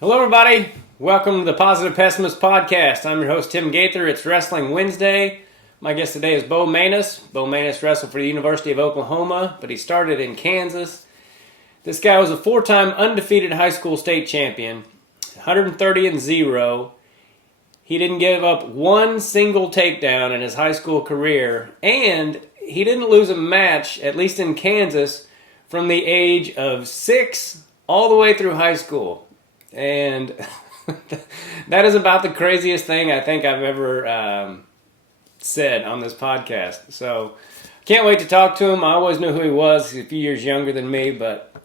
Hello, everybody. Welcome to the Positive Pessimist Podcast. I'm your host, Tim Gaither. It's Wrestling Wednesday. My guest today is Bo Maynes. Bo Maynes wrestled for the University of Oklahoma, but he started in Kansas. This guy was a four-time undefeated high school state champion, 130-0. He didn't give up one single takedown in his high school career, and he didn't lose a match, at least in Kansas, from the age of 6 all the way through high school. And that is about the craziest thing I think I've ever said on this podcast. So can't wait to talk to him. I always knew who he was. He's a few years younger than me, but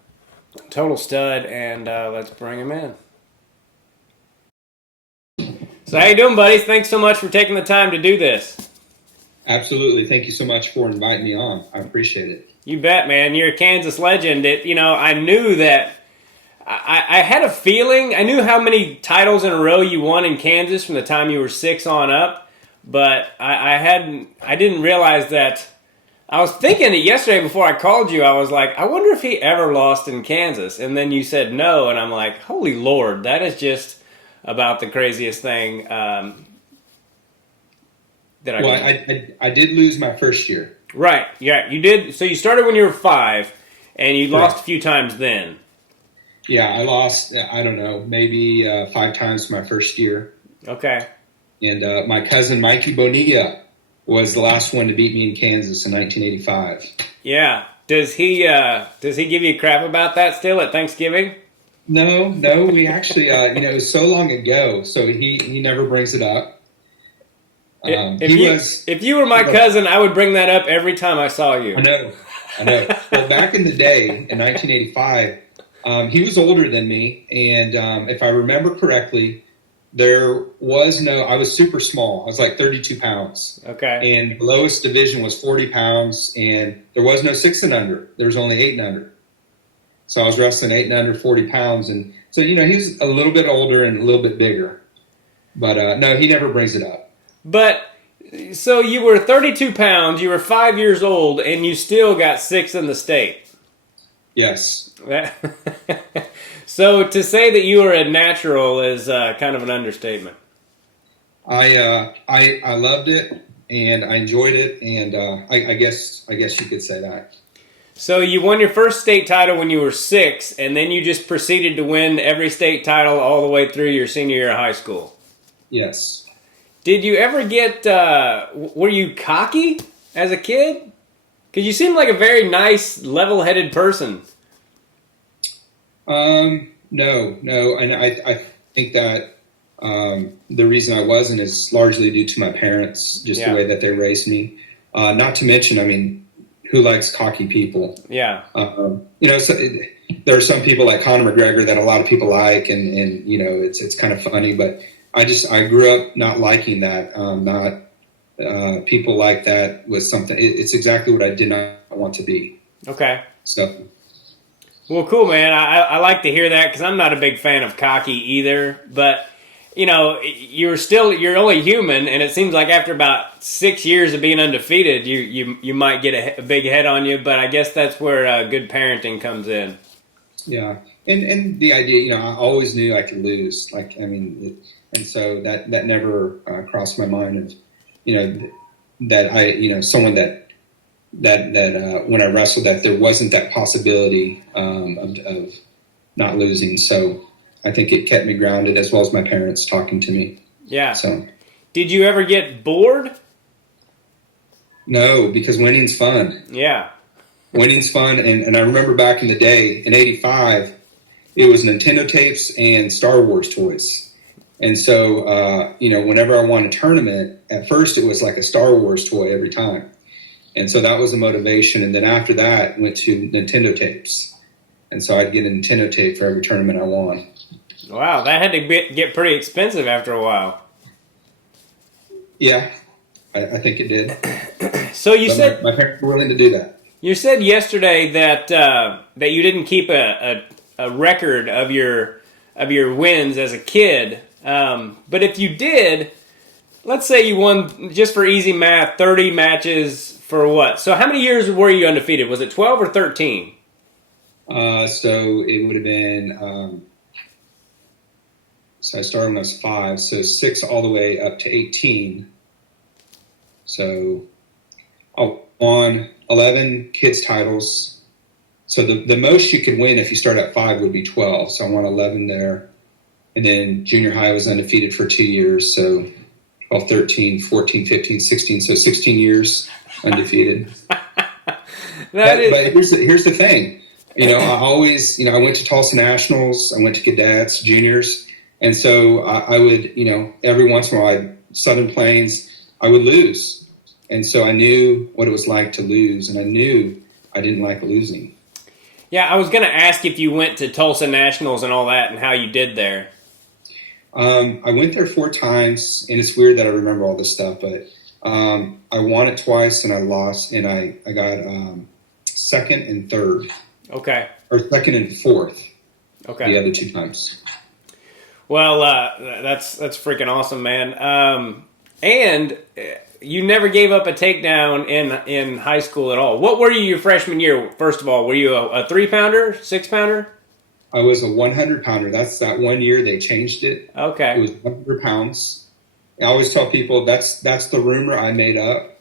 total stud. And let's bring him in. So how you doing, buddy? Thanks so much for taking the time to do this. Absolutely. Thank you so much for inviting me on. I appreciate it. You bet, man. You're a Kansas legend. I knew that. I had a feeling, I knew how many titles in a row you won in Kansas from the time you were 6 on up, but I didn't realize that. I was thinking it yesterday before I called you. I was like, I wonder if he ever lost in Kansas. And then you said no, and I'm like, holy Lord, that is just about the craziest thing that I Well, I did lose my first year. Right, yeah, you did. So you started when you were 5, and you lost a few times then. Yeah, I lost, I don't know, maybe 5 times my first year. Okay. And my cousin Mikey Bonilla was the last one to beat me in Kansas in 1985. Yeah. Does he give you crap about that still at Thanksgiving? No, we actually, it was so long ago, so he never brings it up. If you were my cousin, I would bring that up every time I saw you. I know. Well, back in the day, in 1985, he was older than me, and if I remember correctly, I was super small. I was like 32 pounds. Okay. And the lowest division was 40 pounds, and there was no 6 and under. There was only 8 and under. So I was wrestling 8 and under, 40 pounds. And so, he was a little bit older and a little bit bigger. But no, he never brings it up. But so you were 32 pounds, you were 5 years old, and you still got 6 in the state. Yes. So to say that you were a natural is kind of an understatement. I loved it and I enjoyed it, and I guess you could say that. So you won your first state title when you were 6, and then you just proceeded to win every state title all the way through your senior year of high school. Yes. Did you ever get? Were you cocky as a kid? Because you seemed like a very nice, level-headed person. No, and I think that the reason I wasn't is largely due to my parents, just the way that they raised me. Not to mention, who likes cocky people? Yeah. So there are some people like Conor McGregor that a lot of people like, and it's kind of funny, but I grew up not liking that. People like that was something. It's exactly what I did not want to be. Okay. So. Well, cool, man. I like to hear that because I'm not a big fan of cocky either. But, you're only human, and it seems like after about 6 years of being undefeated, you might get a big head on you. But I guess that's where good parenting comes in. Yeah, and the idea, I always knew I could lose. And so that never crossed my mind. That someone that when I wrestled, that there wasn't that possibility of not losing. So I think it kept me grounded, as well as my parents talking to me. Yeah. So, did you ever get bored? No, because winning's fun. Yeah. Winning's fun. And I remember back in the day, in 85, it was Nintendo tapes and Star Wars toys. And so, whenever I won a tournament, at first it was like a Star Wars toy every time. And so that was the motivation. And then after that, went to Nintendo tapes. And so I'd get a Nintendo tape for every tournament I won. Wow, that had to get pretty expensive after a while. Yeah, I think it did. So you said my parents were willing to do that. You said yesterday that you didn't keep a record of your wins as a kid. But if you did, let's say you won, just for easy math, 30 matches for what? So how many years were you undefeated? Was it 12 or 13? So it would have been So I started when I was 5, so 6 all the way up to 18. So I won 11 kids titles. So the most you could win if you start at 5 would be 12. So I won 11 there. And then junior high was undefeated for 2 years. So 12, 13, 14, 15, 16. So 16 years undefeated. But here's the thing. I always, I went to Tulsa Nationals. I went to cadets, juniors. And so I would, every once in a while, Southern Plains, I would lose. And so I knew what it was like to lose. And I knew I didn't like losing. Yeah, I was going to ask if you went to Tulsa Nationals and all that and how you did there. I went there 4 times, and it's weird that I remember all this stuff, but I won it twice, and I lost, and I got second and third. Okay. Or second and fourth. Okay. The other 2 times. Well, that's freaking awesome, man. And you never gave up a takedown in high school at all. What were you your freshman year? First of all, were you a 3-pounder, 6-pounder? I was a 100-pounder. That's that one year they changed it. Okay. It was 100 pounds. I always tell people that's the rumor I made up,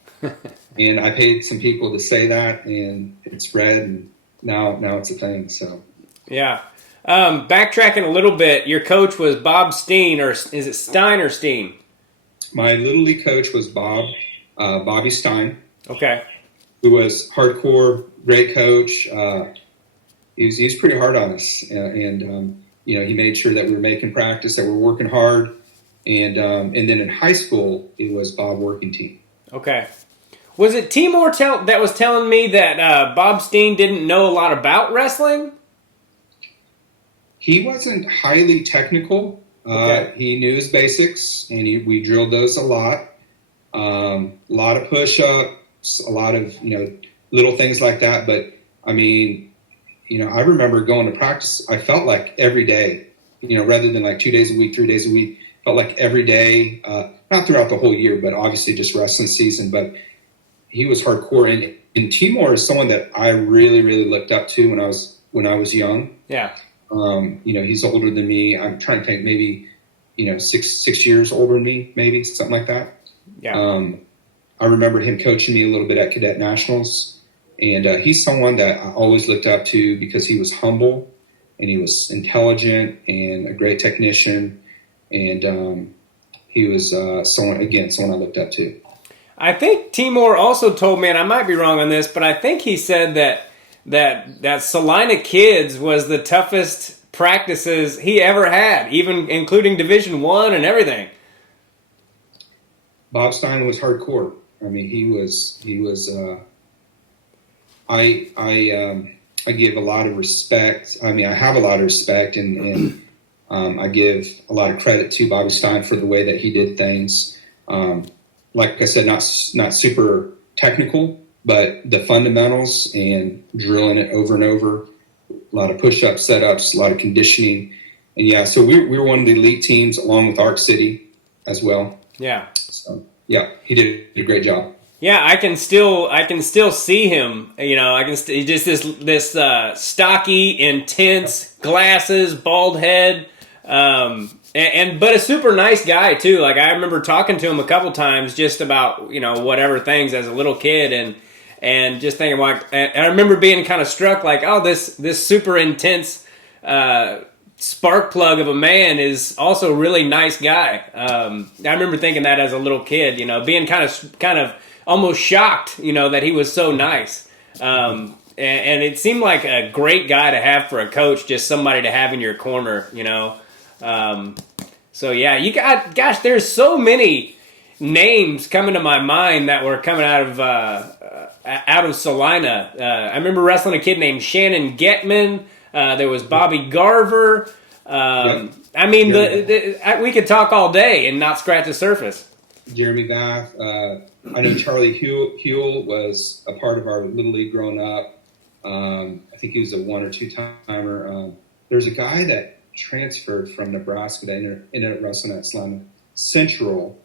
and I paid some people to say that, and it spread, and now it's a thing. So. Yeah. Backtracking a little bit, your coach was Bob Steen, or is it Stein or Steen? My Little League coach was Bobby Stein. Okay. Who was hardcore, great coach. He was pretty hard on us, and he made sure that we were making practice, that we were working hard, and then in high school it was Bob Workington. Okay. Was it Timor that was telling me that Bob Steen didn't know a lot about wrestling? He wasn't highly technical. Okay. He knew his basics, and we drilled those a lot. A lot of push-ups, a lot of little things like that. But I mean, I remember going to practice. I felt like every day, rather than like 2 days a week, 3 days a week. Felt like every day, not throughout the whole year, but obviously just wrestling season. But he was hardcore, and Timor is someone that I really, really looked up to when I was young. Yeah. He's older than me. I'm trying to think, maybe, 6 years older than me, maybe something like that. Yeah. I remember him coaching me a little bit at Cadet Nationals, and he's someone that I always looked up to because he was humble and he was intelligent and a great technician, and he was someone I looked up to. I think Timor also told me, and I might be wrong on this, but I think he said that Salina Kids was the toughest practices he ever had, even including Division I and everything. Bob Stein was hardcore. I mean, he was. I give a lot of respect. I mean, I have a lot of respect, and I give a lot of credit to Bobby Stein for the way that he did things. Like I said, not super technical, but the fundamentals and drilling it over and over. A lot of push-ups, set-ups, a lot of conditioning, and yeah. So we were one of the elite teams, along with Arc City as well. Yeah. So yeah, he did a great job. Yeah, I can still see him. Just this stocky, intense, glasses, bald head, but a super nice guy too. Like I remember talking to him a couple times just about whatever things as a little kid, and just thinking and I remember being kind of struck like, oh, this super intense spark plug of a man is also a really nice guy. I remember thinking that as a little kid, being kind of almost shocked, that he was so nice. And it seemed like a great guy to have for a coach, just somebody to have in your corner, So yeah, there's so many names coming to my mind that were coming out of Salina. I remember wrestling a kid named Shannon Getman. There was Bobby Garver. I mean, we could talk all day and not scratch the surface. Jeremy Bath. I know Charlie Huell was a part of our Little League growing up. I think he was a 1 or 2 timer. There's a guy that transferred from Nebraska that ended up wrestling at Salina Central.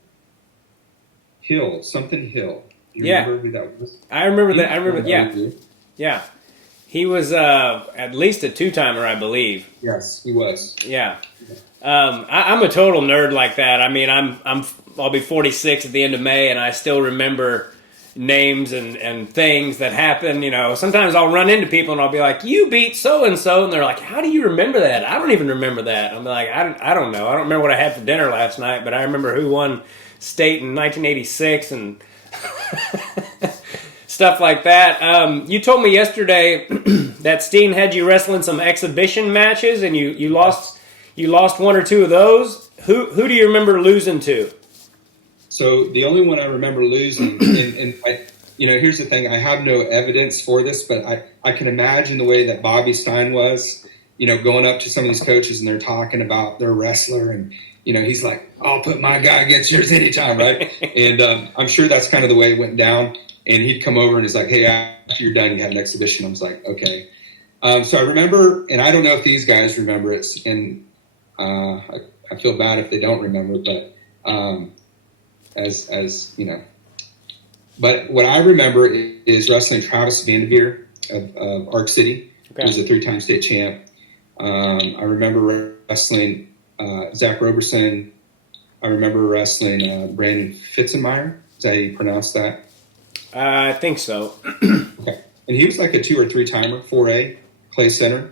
Hill. Do you remember who that was? I remember that. I remember. Yeah. Yeah. He was at least a two-timer, I believe. Yes, he was. Yeah. I'm a total nerd like that. I mean, I'll be 46 at the end of May, and I still remember names and things that happen. You know, sometimes I'll run into people and I'll be like, "You beat so and so," and they're like, "How do you remember that?" I don't even remember that. I'm like, I don't know. I don't remember what I had for dinner last night, but I remember who won state in 1986 and stuff like that. You told me yesterday that Steen had you wrestling some exhibition matches, and you lost one or two of those. Who do you remember losing to? So the only one I remember losing, and here's the thing: I have no evidence for this, but I can imagine the way that Bobby Stein was, going up to some of these coaches and they're talking about their wrestler, and he's like, "I'll put my guy against yours anytime," right? And I'm sure that's kind of the way it went down. And he'd come over and he's like, "Hey, after you're done, you have an exhibition." I was like, "Okay." So I remember, and I don't know if these guys remember it, and I feel bad if they don't remember, but as you know, but what I remember is wrestling Travis Vanderveer of Arc City, who was a 3-time state champ. I remember wrestling Zach Roberson. I remember wrestling Brandon Fitzenmeyer. Is that how you pronounce that? I think so. Okay. And he was like a 2 or 3-timer, 4A, Clay Center.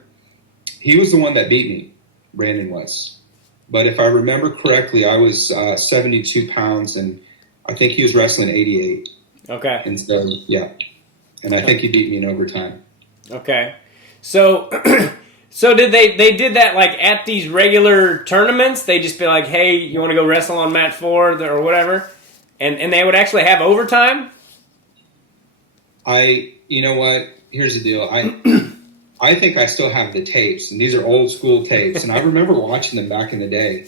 He was the one that beat me, Brandon was. But if I remember correctly, I was 72 pounds, and I think he was wrestling 88. Okay. And so, yeah. And I think he beat me in overtime. Okay. So did they did that like at these regular tournaments? They just be like, "Hey, you want to go wrestle on mat 4 or whatever?" And they would actually have overtime? You know what? Here's the deal. I think I still have the tapes, and these are old school tapes, and I remember watching them back in the day.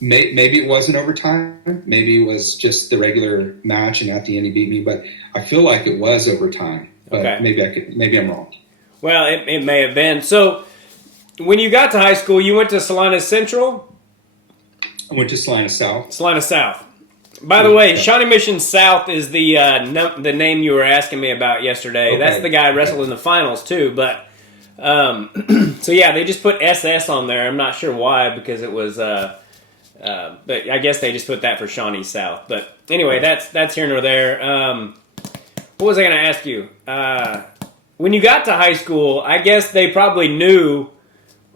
Maybe it wasn't overtime. Maybe it was just the regular match, and at the end he beat me. But I feel like it was overtime. But Okay. maybe I'm wrong. Well, it may have been. So when you got to high school, you went to Salinas Central? I went to Salinas South. Salinas South. By the way, Shawnee Mission South is the name you were asking me about yesterday. Okay. That's the guy who wrestled in the finals too. But so yeah, they just put SS on there. I'm not sure why, because it was. But I guess they just put that for Shawnee South. But anyway, that's here nor there. What was I going to ask you? When you got to high school, I guess they probably knew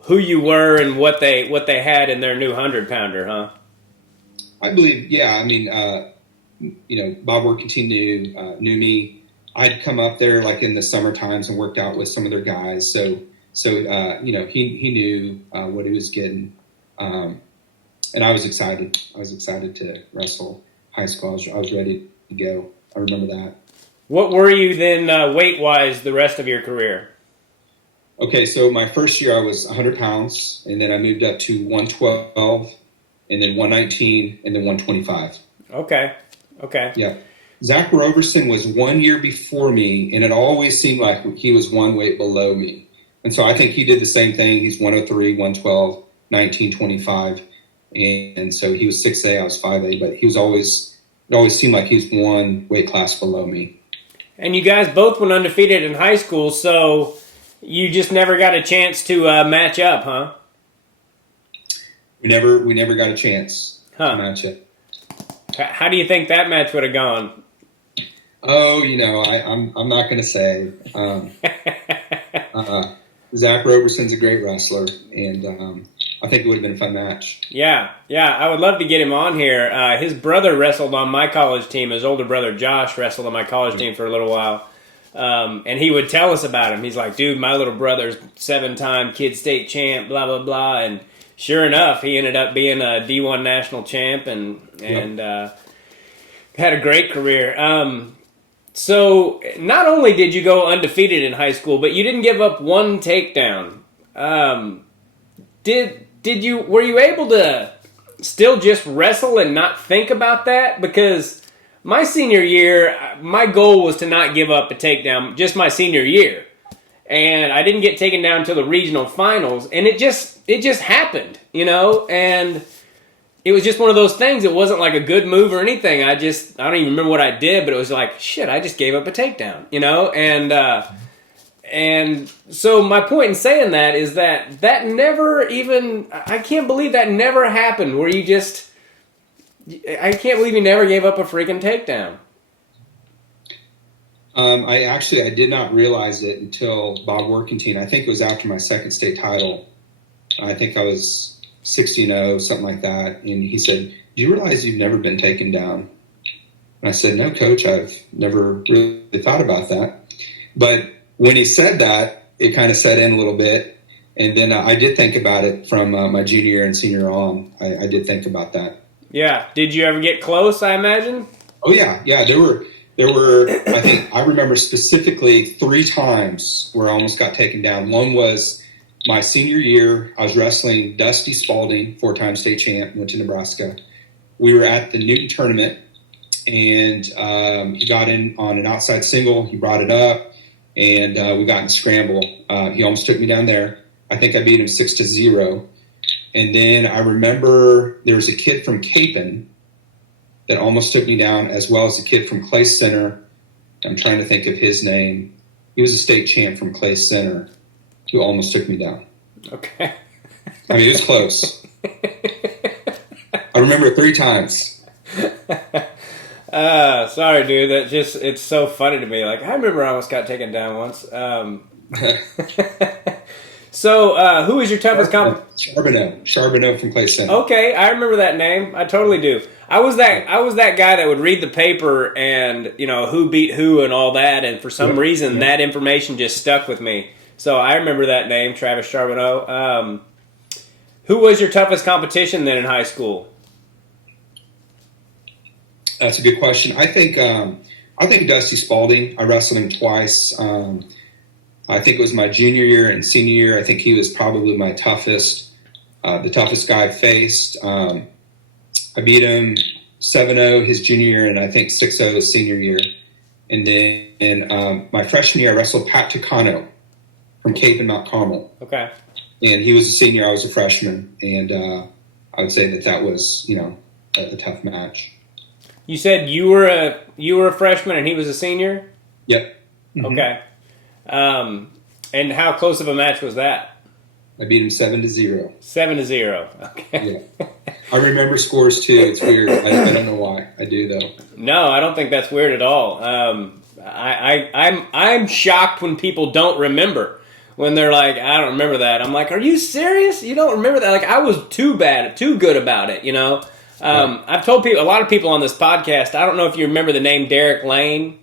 who you were and what they had in their new 100-pounder, huh? I believe, yeah. I mean, Bob Workington knew me. I'd come up there like in the summer times and worked out with some of their guys. So he knew what he was getting, and I was excited. I was excited to wrestle high school. I was ready to go. I remember that. What were you then weight-wise the rest of your career? Okay, so my first year I was 100 pounds, and then I moved up to 112. And then 119, and then 125. Okay. Yeah. Zach Roberson was 1 year before me, and it always seemed like he was one weight below me. And so I think he did the same thing. He's 103, 112, 19, 25. And so he was 6A, I was 5A, but it always seemed like he was one weight class below me. And you guys both went undefeated in high school, so you just never got a chance to match up, huh? We never got a chance to match it. How do you think that match would have gone? Oh, I'm not going to say. Zach Roberson's a great wrestler, and I think it would have been a fun match. Yeah, I would love to get him on here. His brother wrestled on my college team. His older brother, Josh, wrestled on my college team for a little while. And he would tell us about him. He's like, "Dude, my little brother's 7-time kid state champ, blah, blah, blah." And sure enough, he ended up being a D1 national champ and had a great career. So not only did you go undefeated in high school, but you didn't give up one takedown. Were you able to still just wrestle and not think about that? Because my senior year, my goal was to not give up a takedown just my senior year. And I didn't get taken down until the regional finals, and it just happened, and it was just one of those things. It wasn't like a good move or anything. I don't even remember what I did, but it was like, shit, I just gave up a takedown, And so my point in saying that is that never even, I can't believe that never happened where I can't believe you never gave up a freaking takedown. I did not realize it until Bob Workentine. I think it was after my second state title. I think I was 16-0, something like that. And he said, "Do you realize you've never been taken down?" And I said, "No, Coach, I've never really thought about that." But when he said that, it kind of set in a little bit. And then I did think about it from my junior year and senior on. I did think about that. Yeah. Did you ever get close, I imagine? Oh, yeah. Yeah, there were, I think, I remember specifically 3 times where I almost got taken down. One was my senior year. I was wrestling Dusty Spalding, 4-time state champ, went to Nebraska. We were at the Newton tournament, and he got in on an outside single. He brought it up, and we got in a scramble. He almost took me down there. I think I beat him 6-0. And then I remember there was a kid from Capon that almost took me down, as well as a kid from Clay Center. I'm trying to think of his name. He was a state champ from Clay Center who almost took me down. Okay. I mean, it was close. I remember 3 times. Sorry, dude. It's so funny to me. Like, I remember I almost got taken down once. So, who is your toughest Charbonneau from Clay Center. Okay, I remember that name. I totally do. I was that guy that would read the paper and, who beat who and all that, and for some reason that information just stuck with me. So I remember that name, Travis Charbonneau. Who was your toughest competition then in high school? That's a good question. I think Dusty Spalding. I wrestled him twice. I think it was my junior year and senior year. I think he was probably my toughest, the toughest guy I faced. I beat him 7-0 his junior year, and I think 6-0 his senior year. And then my freshman year, I wrestled Pat Tucano from Cape and Mount Carmel. Okay. And he was a senior, I was a freshman, and I would say that was a tough match. You said you were a freshman and he was a senior? Yep. Mm-hmm. Okay. And how close of a match was that? I beat him 7-0. 7-0. Okay. Yeah. I remember scores too. It's weird. I don't know why. I do though. No, I don't think that's weird at all. I'm shocked when people don't remember. When they're like, I don't remember that. I'm like, are you serious? You don't remember that? Like, I was too good about it, Right. I've told a lot of people on this podcast, I don't know if you remember the name Derek Lane.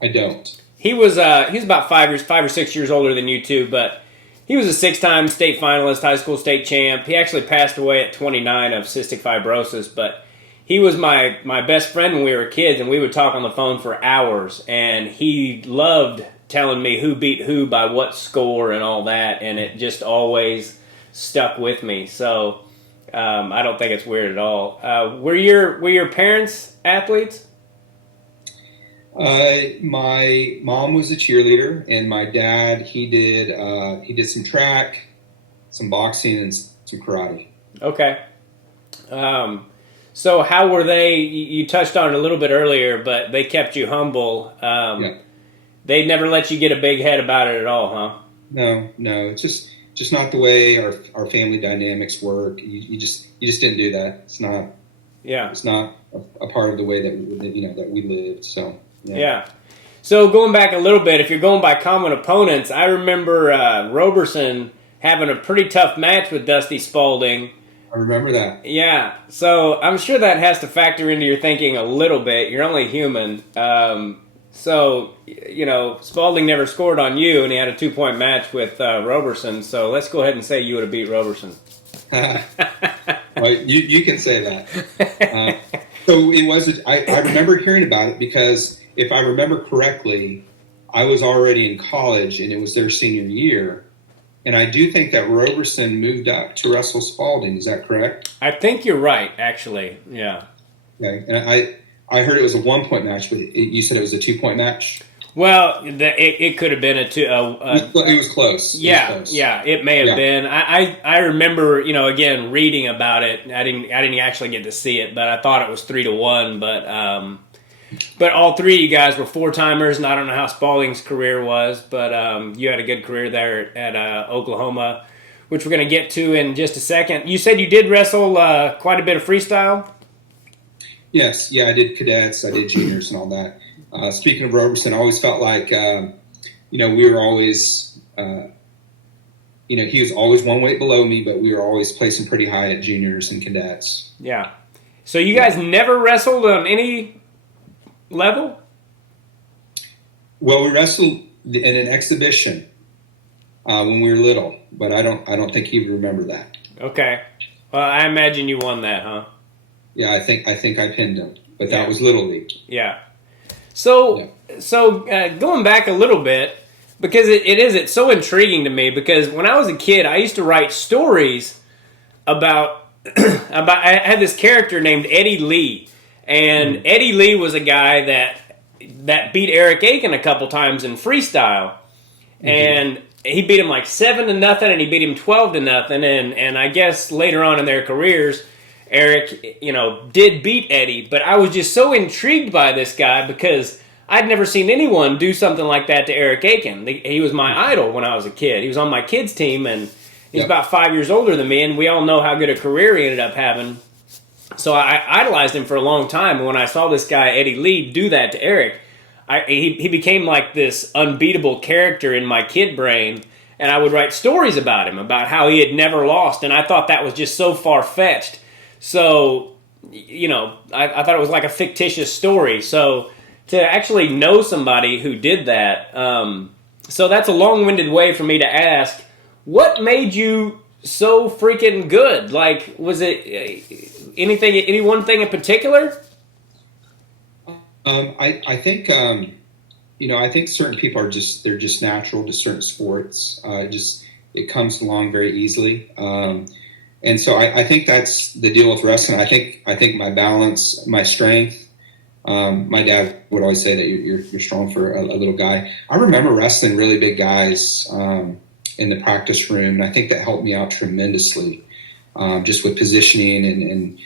I don't. He was about 5 or 6 years older than you two, but he was a 6-time state finalist, high school state champ. He actually passed away at 29 of cystic fibrosis, but he was my best friend when we were kids, and we would talk on the phone for hours, and he loved telling me who beat who by what score and all that, and it just always stuck with me. So I don't think it's weird at all. Were your parents athletes? My mom was a cheerleader, and my dad he did some track, some boxing, and some karate. Okay. So how were they? You touched on it a little bit earlier, but they kept you humble. Yeah. They never let you get a big head about it at all, huh? No, it's just not the way our family dynamics work. You just didn't do that. It's not. Yeah. It's not a part of the way that we lived. So. Yeah. So going back a little bit, if you're going by common opponents, I remember Roberson having a pretty tough match with Dusty Spalding. I remember that. Yeah. So I'm sure that has to factor into your thinking a little bit. You're only human. So, Spalding never scored on you, and he had a 2-point match with Roberson. So let's go ahead and say you would have beat Roberson. Well, you can say that. So it was. I remember hearing about it because if I remember correctly, I was already in college, and it was their senior year. And I do think that Roberson moved up to wrestle Spalding. Is that correct? I think you're right, actually. Yeah. Okay. And I heard it was a 1-point match, but you said it was a 2-point match? Well, it could have been a two. It was close. Yeah, it was close. Yeah, it may have been. I remember, again, reading about it. I didn't actually get to see it, but I thought it was 3-1. But But all three of you guys were four-timers, and I don't know how Spalding's career was, but you had a good career there at Oklahoma, which we're going to get to in just a second. You said you did wrestle quite a bit of freestyle? Yes, yeah, I did cadets, I did juniors and all that. Speaking of Roberson, I always felt like, we were always, he was always one weight below me, but we were always placing pretty high at juniors and cadets. Yeah. So you guys never wrestled on any level? Well, we wrestled in an exhibition when we were little, but I don't think you remember that. Okay. Well, I imagine you won that, huh? Yeah, I think I pinned him, but that was Little League. Yeah. So going back a little bit, because it's so intriguing to me, because when I was a kid, I used to write stories about I had this character named Eddie Lee, and Eddie Lee was a guy that beat Eric Aiken a couple times in freestyle, and he beat him like 7-0, and he beat him 12-0, and I guess later on in their careers, Eric, did beat Eddie, but I was just so intrigued by this guy because I'd never seen anyone do something like that to Eric Aiken. He was my idol when I was a kid. He was on my kids' team, and he's about 5 years older than me, and we all know how good a career he ended up having. So I idolized him for a long time, and when I saw this guy, Eddie Lee, do that to Eric, he became like this unbeatable character in my kid brain, and I would write stories about him, about how he had never lost, and I thought that was just so far-fetched. So, I thought it was like a fictitious story. So, to actually know somebody who did that, so that's a long-winded way for me to ask, what made you so freaking good? Like, was it any one thing in particular? I think, I think certain people they're just natural to certain sports. It comes along very easily. And so I think that's the deal with wrestling. I think my balance, my strength. My dad would always say that you're strong for a little guy. I remember wrestling really big guys in the practice room, and I think that helped me out tremendously, just with positioning and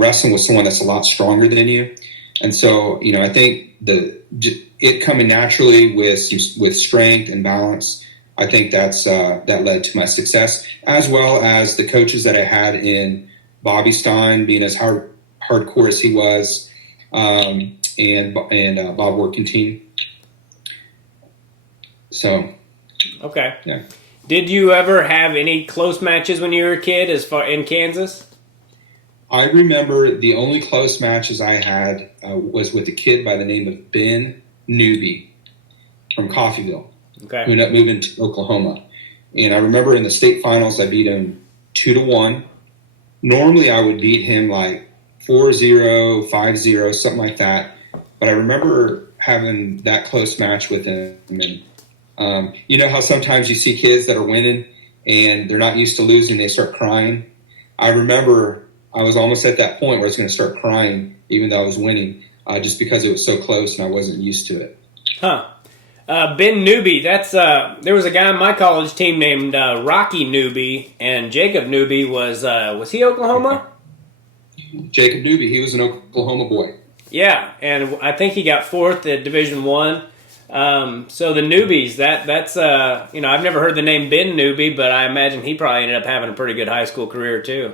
wrestling with someone that's a lot stronger than you. And so I think it coming naturally with strength and balance. I think that led to my success, as well as the coaches that I had in Bobby Stein being as hardcore as he was, and Bob Workington. So, okay, yeah. Did you ever have any close matches when you were a kid, as far in Kansas? I remember the only close matches I had was with a kid by the name of Ben Newby from Coffeyville. Okay. Who ended up moving to Oklahoma. And I remember in the state finals, I beat him 2-1. Normally, I would beat him like 4-0, 5-0, something like that. But I remember having that close match with him. And you know how sometimes you see kids that are winning and they're not used to losing, they start crying? I remember I was almost at that point where I was going to start crying, even though I was winning, just because it was so close and I wasn't used to it. Huh. Ben Newby, there was a guy on my college team named Rocky Newby, and Jacob Newby was he Oklahoma? Jacob Newby, he was an Oklahoma boy. Yeah, and I think he got fourth at Division I. So the Newbies, that's I've never heard the name Ben Newby, but I imagine he probably ended up having a pretty good high school career too.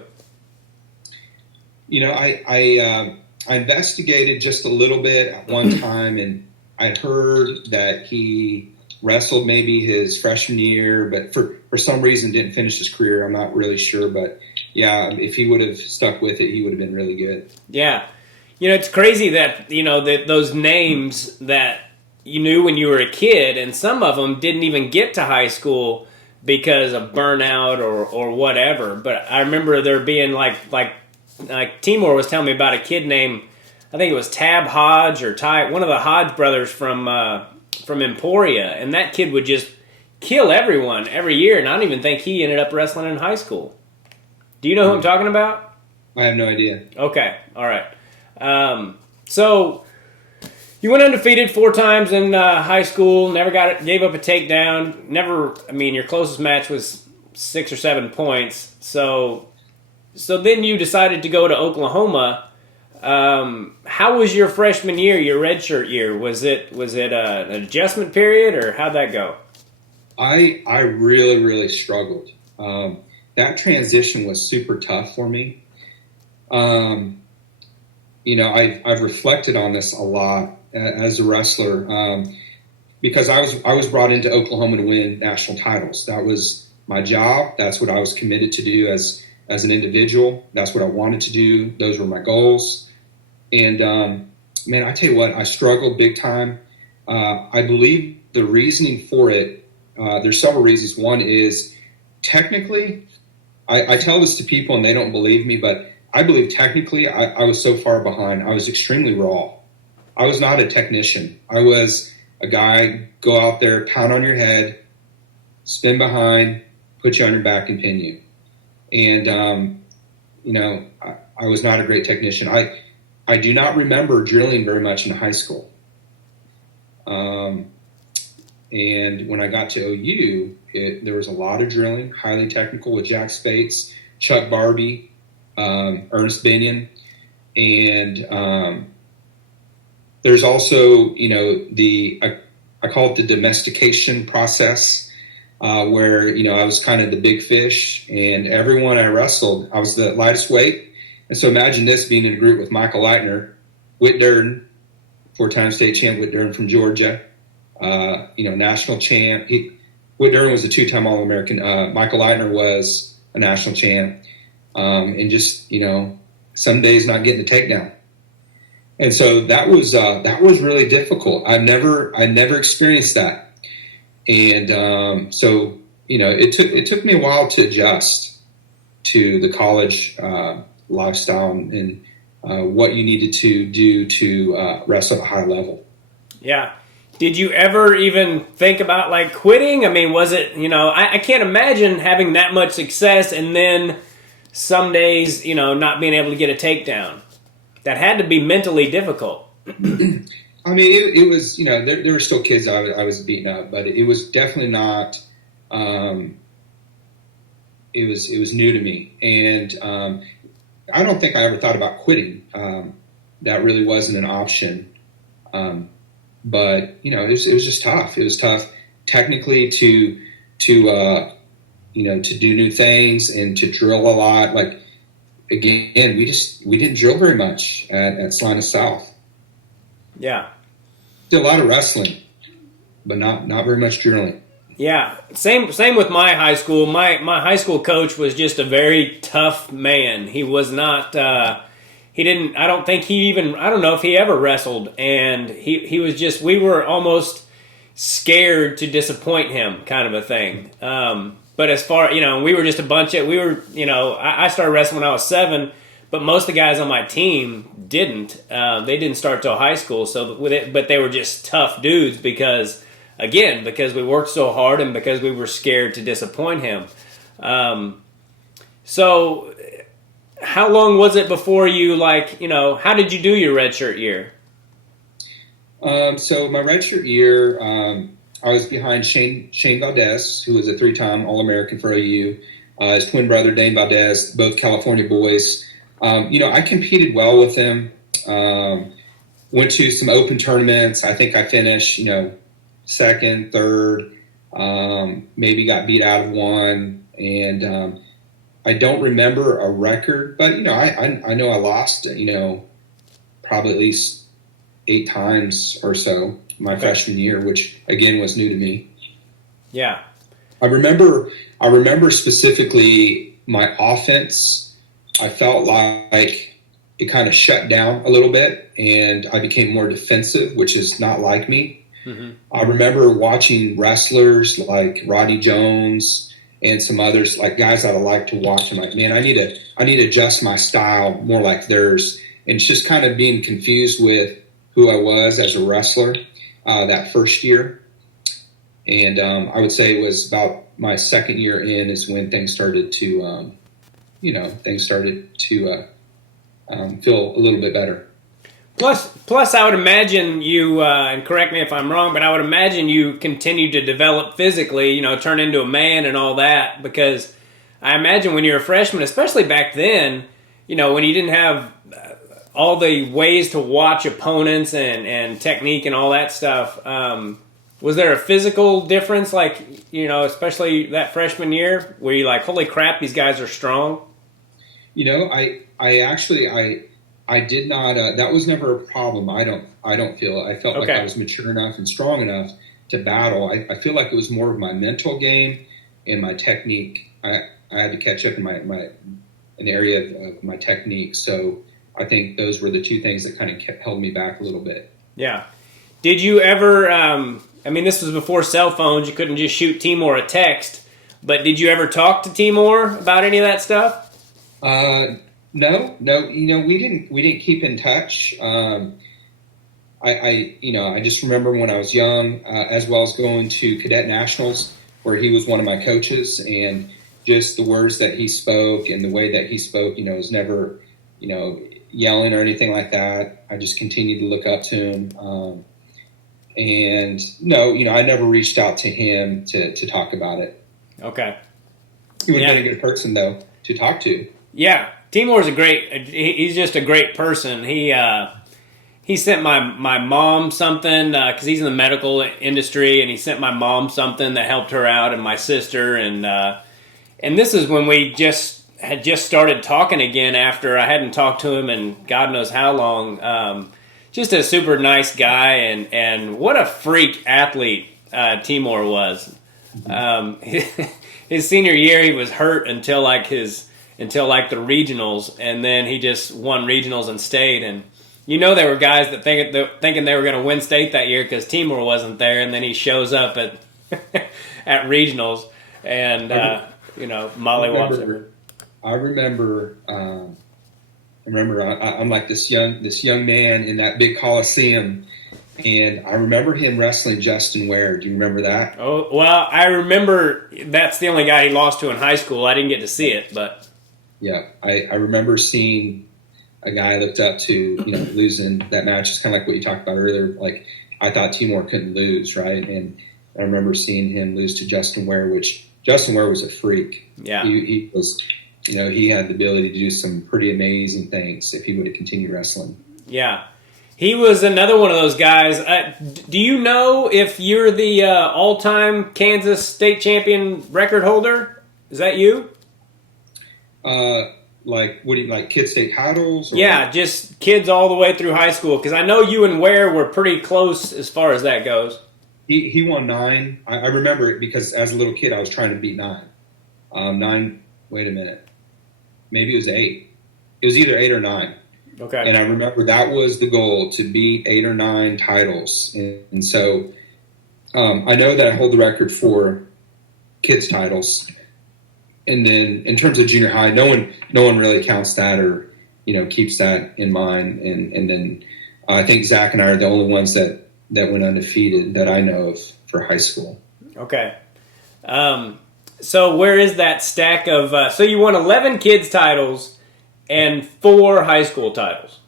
I investigated just a little bit at one time, and I'd heard that he wrestled maybe his freshman year, but for some reason didn't finish his career. I'm not really sure, but yeah, if he would have stuck with it, he would have been really good. Yeah. It's crazy that, that those names that you knew when you were a kid, and some of them didn't even get to high school because of burnout or whatever. But I remember there being like Timor was telling me about a kid named, I think it was Tab Hodge or Ty, one of the Hodge brothers from Emporia, and that kid would just kill everyone every year, and I don't even think he ended up wrestling in high school. Do you know who I'm talking about? I have no idea. Okay, all right. So you went undefeated 4 times in high school, never gave up a takedown, your closest match was 6 or 7 points, so then you decided to go to Oklahoma. How was your freshman year, your redshirt year? Was it an adjustment period, or how'd that go? I really, really struggled. That transition was super tough for me. I've reflected on this a lot as a wrestler, because I was brought into Oklahoma to win national titles. That was my job. That's what I was committed to do as an individual. That's what I wanted to do. Those were my goals. And man, I tell you what, I struggled big time. I believe the reasoning for it, there's several reasons. One is technically, I tell this to people and they don't believe me, but I believe technically I was so far behind. I was extremely raw. I was not a technician. I was a guy, go out there, pound on your head, spin behind, put you on your back and pin you. And, I was not a great technician. I do not remember drilling very much in high school. And when I got to OU, there was a lot of drilling, highly technical with Jack Spates, Chuck Barbie, Ernest Binion. And there's also, I call it the domestication process, where, I was kind of the big fish, and everyone I wrestled, I was the lightest weight. And so imagine this, being in a group with Michael Leitner, Whit Durden, 4-time state champ, Whit Durden from Georgia, national champ. Whit Durden was a 2-time All-American. Michael Leitner was a national champ. And just, some days not getting a takedown. And so that was really difficult. I never experienced that. And so, it took me a while to adjust to the college lifestyle and what you needed to do to wrestle at a high level. Yeah. Did you ever even think about like quitting? I mean, was it, I can't imagine having that much success and then some days, not being able to get a takedown. That had to be mentally difficult. I mean, it was, there were still kids I was beating up, but it was definitely not, it was new to me. And I don't think I ever thought about quitting. That really wasn't an option. But it was just tough. It was tough technically to do new things and to drill a lot. Like, again, we didn't drill very much at Salina South. Yeah. Did a lot of wrestling, but not very much drilling. Yeah, same with my high school. My high school coach was just a very tough man. He was not. He didn't. I don't think he even. I don't know if he ever wrestled. And he was just. We were almost scared to disappoint him, kind of a thing. But as far we were just a bunch of. We were. I started wrestling when I was 7, but most of the guys on my team didn't. They didn't start till high school. But they were just tough dudes because we worked so hard and because we were scared to disappoint him. So how long was it before you, how did you do your redshirt year? So my redshirt year, I was behind Shane Valdez, who was a 3-time All-American for OU. His twin brother, Dane Valdez, both California boys. I competed well with him. Went to some open tournaments. I think I finished, second, third, maybe got beat out of one. And I don't remember a record, but, I know I lost, probably at least 8 times or so my freshman year, which, again, was new to me. Yeah. I remember specifically my offense. I felt like it kind of shut down a little bit, and I became more defensive, which is not like me. Mm-hmm. I remember watching wrestlers like Roddy Jones and some others, like guys that I like to watch. I'm like, man, I need to adjust my style more like theirs. And it's just kind of being confused with who I was as a wrestler that first year. And I would say it was about my second year in is when things started to, feel a little bit better. Plus, I would imagine you, and correct me if I'm wrong, but I would imagine you continued to develop physically, turn into a man and all that, because I imagine when you're a freshman, especially back then, when you didn't have all the ways to watch opponents and technique and all that stuff. Was there a physical difference, like, especially that freshman year, where you like, holy crap, these guys are strong? I did not. That was never a problem. I don't feel. I felt like Okay. I was mature enough and strong enough to battle. I feel like it was more of my mental game and my technique. I had to catch up in an area of my technique. So I think those were the two things that kind of held me back a little bit. Yeah. Did you ever? This was before cell phones. You couldn't just shoot Timor a text. But did you ever talk to Timor about any of that stuff? No. We didn't keep in touch. I just remember when I was young, as well as going to cadet nationals, where he was one of my coaches, and just the words that he spoke and the way that he spoke, was never, yelling or anything like that. I just continued to look up to him. I never reached out to him to talk about it. Okay. He would have been a good person, though, to talk to. Yeah. Timor's he's just a great person. He sent my mom something, because he's in the medical industry, and he sent my mom something that helped her out, and my sister, and this is when we had just started talking again after I hadn't talked to him in God knows how long. Just a super nice guy, and what a freak athlete Timor was. His senior year, he was hurt until like the regionals, and then he just won regionals and stayed. And there were guys that thinking they were going to win state that year because Timor wasn't there, and then he shows up at at regionals, and mollywops everyone. I remember. I'm like this young man in that big Coliseum, and I remember him wrestling Justin Ware. Do you remember that? Oh, well, I remember that's the only guy he lost to in high school. I didn't get to see it, but yeah, I remember seeing a guy I looked up to, losing that match. It's kind of like what you talked about earlier. Like, I thought Timor couldn't lose, right? And I remember seeing him lose to Justin Ware, which Justin Ware was a freak. Yeah, he was. He had the ability to do some pretty amazing things if he would have continued wrestling. Yeah. He was another one of those guys. Do you know if you're the all-time Kansas state champion record holder? Is that you? Like kid state titles? Or yeah, just kids all the way through high school. Because I know you and Ware were pretty close as far as that goes. He won 9. I remember it because as a little kid I was trying to beat 9. 9. Wait a minute. Maybe it was 8. It was either 8 or 9. Okay. And I remember that was the goal, to beat 8 or 9 titles. And so I know that I hold the record for kids titles. And then in terms of junior high, no one really counts that or, keeps that in mind. And then I think Zach and I are the only ones that went undefeated that I know of for high school. Okay. So where is that stack of? So you won 11 kids titles and 4 high school titles.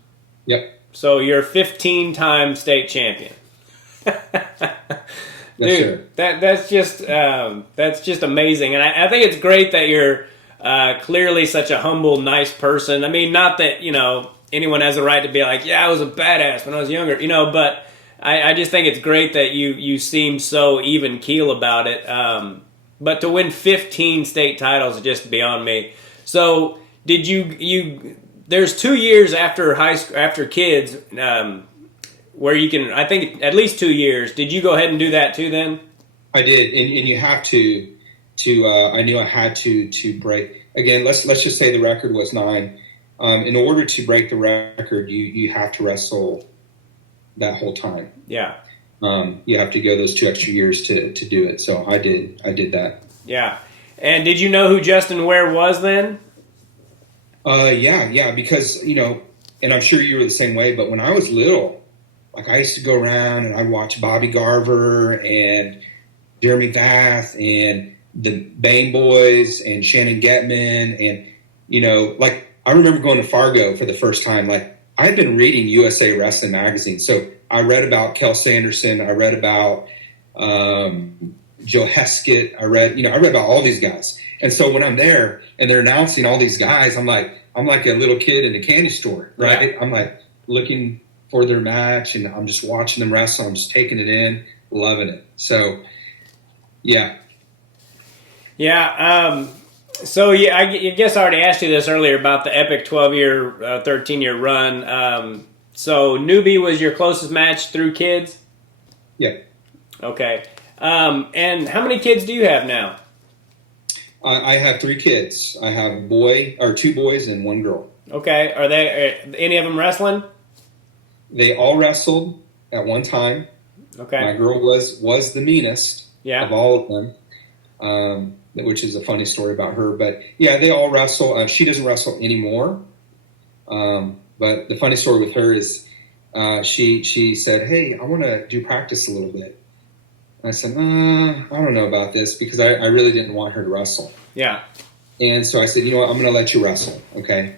Yep. So you're a 15-time state champion. Dude, that's just amazing, and I think it's great that you're clearly such a humble, nice person. I mean, not that anyone has a right to be like, yeah, I was a badass when I was younger, but I just think it's great that you seem so even keel about it. But to win 15 state titles is just beyond me. So did you there's 2 years after after kids where you can, I think at least 2 years. Did you go ahead and do that too then? I did. And you have to I knew I had to break. Again, let's just say the record was 9. In order to break the record, you have to wrestle that whole time. Yeah. You have to go those 2 extra years to do it. So I did that. Yeah. And did you know who Justin Ware was then? Yeah, because, and I'm sure you were the same way, but when I was little, like I used to go around and I'd watch Bobby Garver and Jeremy Vath and the Bane Boys and Shannon Getman. And, like I remember going to Fargo for the first time. Like I had been reading USA Wrestling magazine. So I read about Kel Sanderson. I read about Joe Heskett. I read about all these guys. And so when I'm there and they're announcing all these guys, I'm like a little kid in a candy store, right? Yeah. I'm like, looking for their match, and I'm just watching them wrestle. I'm just taking it in, loving it. So, yeah. Yeah. So yeah, I guess I already asked you this earlier about the epic 12-year, 13-year run. So newbie was your closest match through kids? Yeah. Okay. And how many kids do you have now? I have 3 kids. I have two boys and 1 girl. Okay. Are any of them wrestling? They all wrestled at one time. Okay. My girl was the meanest of all of them, which is a funny story about her. But yeah, they all wrestle. She doesn't wrestle anymore. But the funny story with her is she said, "Hey, I want to do practice a little bit." And I said, I don't know about this, because I really didn't want her to wrestle. Yeah. And so I said, you know what, I'm going to let you wrestle, okay?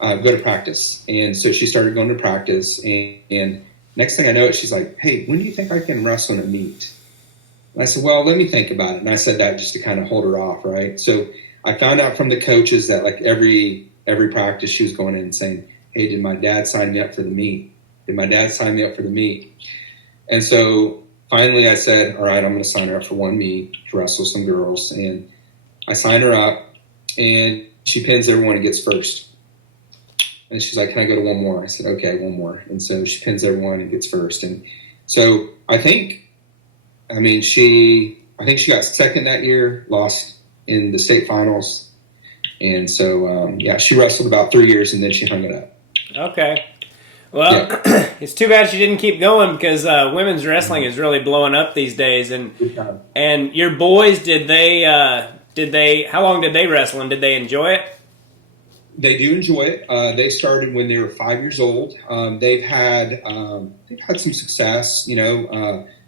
Go to practice. And so she started going to practice. And next thing I know, she's like, hey, when do you think I can wrestle in a meet? And I said, well, let me think about it. And I said that just to kind of hold her off, right? So I found out from the coaches that like every practice she was going in and saying, hey, did my dad sign me up for the meet? Did my dad sign me up for the meet? And so finally I said, all right, I'm going to sign her up for one meet to wrestle some girls. And I signed her up, and she pins everyone and gets first. And she's like, can I go to one more? I said, okay, one more. And so she pins everyone and gets first. And so I think she got second that year, lost in the state finals. And so, she wrestled about 3 years, and then she hung it up. Okay. Well, yeah. It's too bad she didn't keep going, because women's wrestling is really blowing up these days. And your boys, how long did they wrestle, and did they enjoy it? They do enjoy it. They started when they were 5 years old. They've had some success,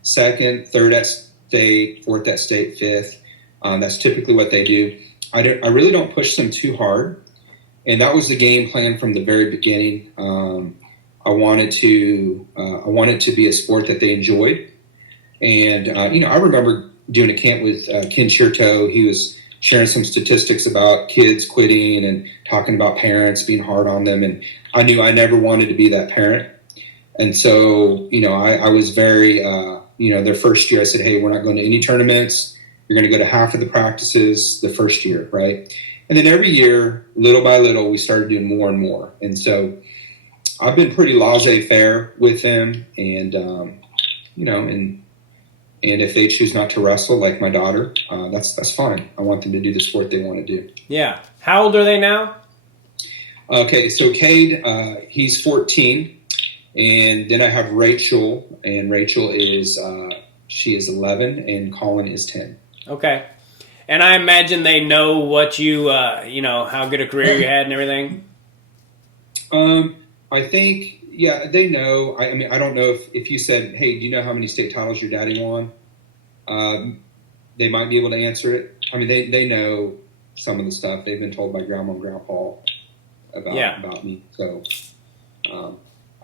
second, third at state, fourth at state, fifth. That's typically what they do. I really don't push them too hard. And that was the game plan from the very beginning. I wanted to be a sport that they enjoyed. And, I remember doing a camp with Ken Chirto. He was sharing some statistics about kids quitting and talking about parents being hard on them. And I knew I never wanted to be that parent. And so, I was very, their first year, I said, hey, we're not going to any tournaments. You're going to go to half of the practices the first year, right? And then every year, little by little, we started doing more and more. And so I've been pretty laissez-faire with them. And, and if they choose not to wrestle, like my daughter, that's fine. I want them to do the sport they want to do. Yeah. How old are they now? Okay, so Cade, he's 14. And then I have Rachel, and Rachel she is 11, and Colin is 10. Okay. And I imagine they know what you, how good a career you had and everything? I think, yeah, they know. I mean, I don't know if you said, hey, do you know how many state titles your daddy won? They might be able to answer it. I mean, they know some of the stuff. They've been told by Grandma and Grandpa about me. So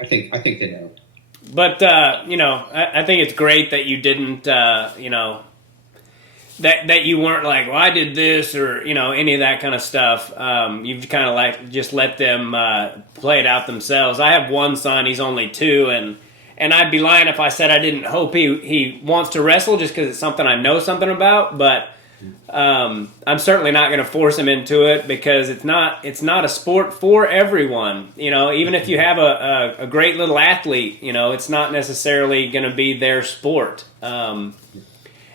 I think they know. But, I think it's great that you didn't, that you weren't like, well, I did this, or, any of that kind of stuff. You've kind of like just let them play it out themselves. I have one son, he's only 2, and I'd be lying if I said I didn't hope he wants to wrestle just because it's something I know something about, but I'm certainly not going to force him into it, because it's not a sport for everyone. Even if you have a great little athlete, it's not necessarily going to be their sport.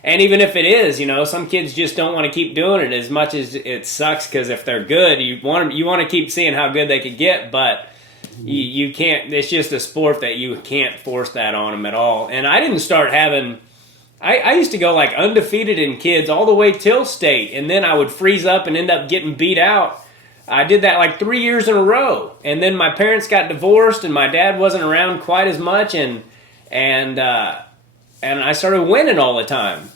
And even if it is, some kids just don't want to keep doing it, as much as it sucks, because if they're good, you want to keep seeing how good they could get, but you can't. It's just a sport that you can't force that on them at all. And I didn't start having. I used to go like undefeated in kids all the way till state, and then I would freeze up and end up getting beat out. I did that like 3 years in a row, and then my parents got divorced, and my dad wasn't around quite as much, and I started winning all the time,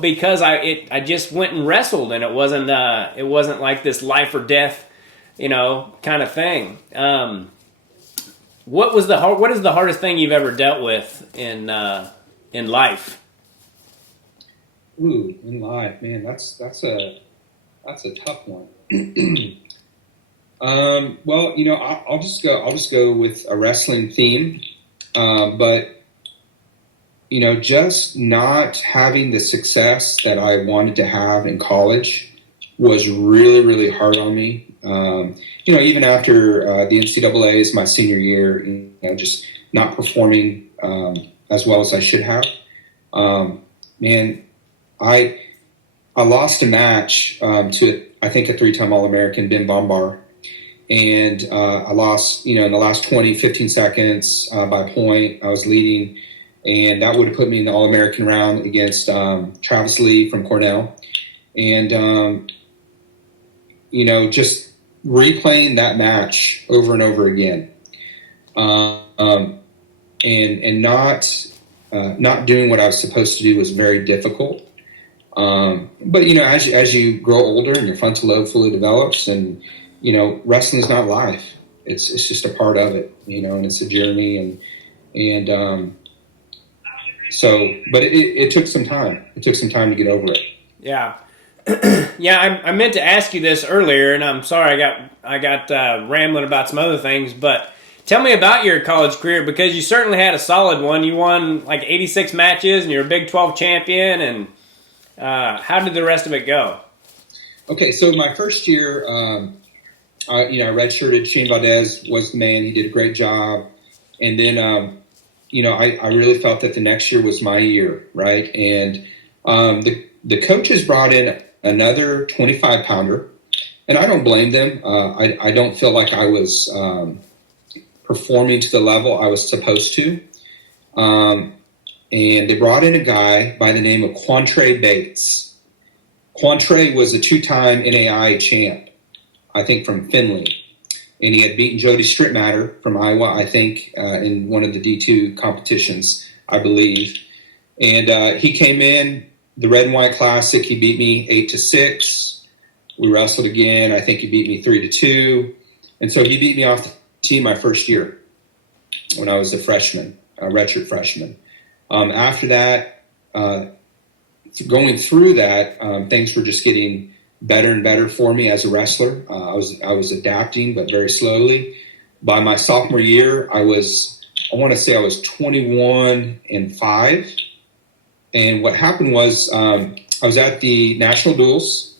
because I just went and wrestled, and it wasn't like this life or death, kind of thing. What is the hardest thing you've ever dealt with in life? Ooh, in life, man, that's a tough one. Well, I'll just go. I'll just go with a wrestling theme, but just not having the success that I wanted to have in college was really, really hard on me. Even after the NCAA's my senior year, just not performing as well as I should have. Man, I lost a match to I think a three-time All-American, Ben Bombar. And I lost, in the last 20, 15 seconds by a point. I was leading, and that would have put me in the All-American round against Travis Lee from Cornell. And, just replaying that match over and over again, and not doing what I was supposed to do was very difficult. But as you grow older and your frontal lobe fully develops, and wrestling is not life. It's just a part of it, and it's a journey, but it took some time. It took some time to get over it. Yeah. Yeah, I meant to ask you this earlier, and I'm sorry I got rambling about some other things, but tell me about your college career, because you certainly had a solid one. You won like 86 matches, and you're a Big 12 champion, and how did the rest of it go? Okay, so my first year, I redshirted. Shane Valdez was the man. He did a great job. And then, I really felt that the next year was my year, right? And the coaches brought in another 25-pounder, and I don't blame them. I don't feel like I was performing to the level I was supposed to. And they brought in a guy by the name of Quantre Bates. Quantre was a two-time NAI champ, I think from Finley. And he had beaten Jody Strittmatter from Iowa, I think, in one of the D2 competitions, I believe. And he came in, the Red and White Classic, he beat me 8-6. We wrestled again. I think he beat me 3-2. And so he beat me off the team my first year when I was a freshman, a redshirt freshman. After that, going through that, things were just getting better and better for me as a wrestler. I was adapting, but very slowly. By my sophomore year, I want to say I was 21-5. And what happened was I was at the national duels.